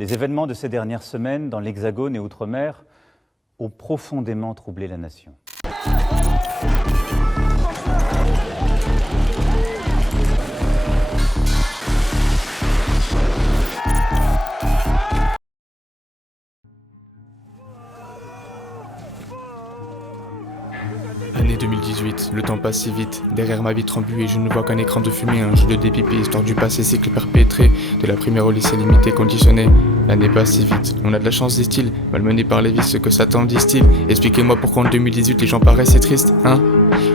Les événements de ces dernières semaines dans l'Hexagone et Outre-mer ont profondément troublé la nation. Année 2018, le temps passe si vite. Derrière ma vitre embuée, je ne vois qu'un écran de fumée, un jeu de dépipé, histoire du passé, cycle perpétré. De la primaire au lycée limité, conditionné. L'année passe si vite. On a de la chance, disent-ils. Malmené par les vices, ce que Satan disent-ils. Expliquez-moi pourquoi en 2018 les gens paraissent si tristes, hein?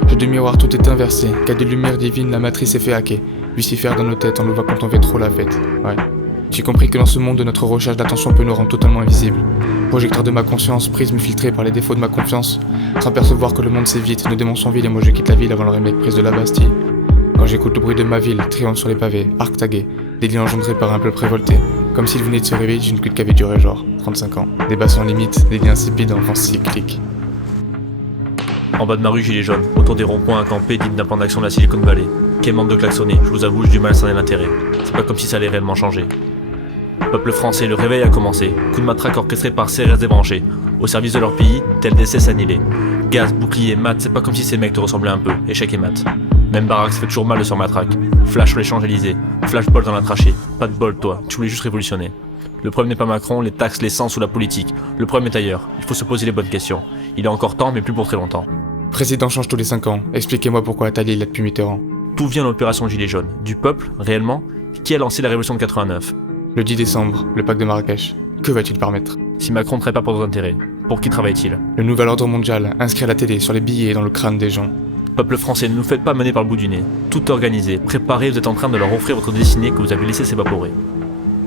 Jeu de miroir, tout est inversé. Cas de lumière divine, la matrice est fait hacker. Lucifer dans nos têtes, on le voit quand on fait trop la fête. Ouais. J'ai compris que dans ce monde, notre recherche d'attention peut nous rendre totalement invisibles. Projecteur de ma conscience, prisme filtré par les défauts de ma confiance. Sans percevoir que le monde s'évite, nos démons sont vides et moi je quitte la ville avant le remake prise de la Bastille. Quand j'écoute le bruit de ma ville, triomphe sur les pavés, arc tagué, des liens engendrés par un peuple révolté. Comme s'il venait de se réveiller d'une cuite qui avait duré genre 35 ans. Des bas sans limite, des liens insipides, enfance cyclique. En bas de ma rue, gilet jaune, autour des ronds-points campés, digne d'un plan d'action de la Silicon Valley. Quel manque de klaxonner, je vous avoue, j'ai du mal à cerner l'intérêt. C'est pas comme si ça allait réellement changer. Peuple français, le réveil a commencé. Coup de matraque orchestré par CRS débranchés. Au service de leur pays, tel des cesses annihilés. Gaz, bouclier, maths, c'est pas comme si ces mecs te ressemblaient un peu. Échec et maths. Même baraque, ça fait toujours mal de sur matraque. Flash sur les Champs-Élysées. Flashball dans la trachée. Pas de bol, toi. Tu voulais juste révolutionner. Le problème n'est pas Macron, les taxes, l'essence ou la politique. Le problème est ailleurs. Il faut se poser les bonnes questions. Il est encore temps, mais plus pour très longtemps. Président change tous les 5 ans. Expliquez-moi pourquoi Attali est là depuis Mitterrand. Tout vient de l'opération Gilet jaune. Du peuple, réellement? Qui a lancé la révolution de 89? Le 10 décembre, le pacte de Marrakech. Que va-t-il permettre? Si Macron ne travaille pas pour nos intérêts, pour qui travaille-t-il? Le nouvel ordre mondial, inscrit à la télé, sur les billets et dans le crâne des gens. Peuple français, ne nous faites pas mener par le bout du nez. Tout organisé, préparé, vous êtes en train de leur offrir votre destinée que vous avez laissé s'évaporer.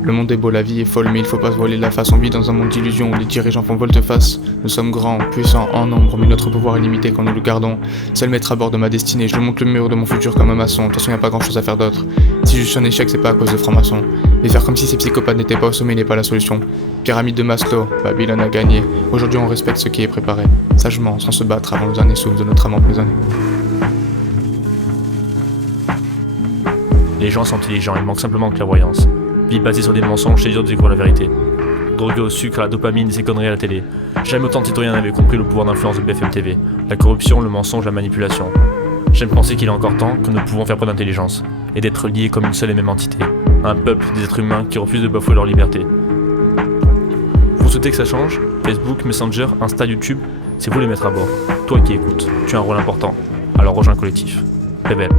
Le monde est beau, la vie est folle, mais il faut pas se voiler la face. On vit dans un monde d'illusions où les dirigeants font volte-face. Nous sommes grands, puissants, en nombre, mais notre pouvoir est limité quand nous le gardons. Seul maître à bord de ma destinée, je monte le mur de mon futur comme un maçon. De toute façon, y a pas grand chose à faire d'autre. Si je suis un échec, c'est pas à cause de francs-maçons. Mais faire comme si ces psychopathes n'étaient pas au sommet n'est pas la solution. Pyramide de Maslow, Babylone a gagné. Aujourd'hui, on respecte ce qui est préparé. Sagement, sans se battre avant le dernier souffle de notre âme emprisonnée. Les gens sont intelligents, il manque simplement de clairvoyance. Vie basée sur des mensonges, c'est dur de découvrir la vérité. Drogué au sucre, à la dopamine et ces conneries à la télé. Jamais autant de citoyens n'avaient compris le pouvoir d'influence de BFM TV. La corruption, le mensonge, la manipulation. J'aime penser qu'il est encore temps que nous pouvons faire preuve d'intelligence. Et d'être liés comme une seule et même entité. Un peuple, des êtres humains qui refusent de bafouer leur liberté. Vous souhaitez que ça change? Facebook, Messenger, Insta, YouTube, c'est vous les mettre à bord. Toi qui écoutes, tu as un rôle important. Alors rejoins le collectif. Révèle.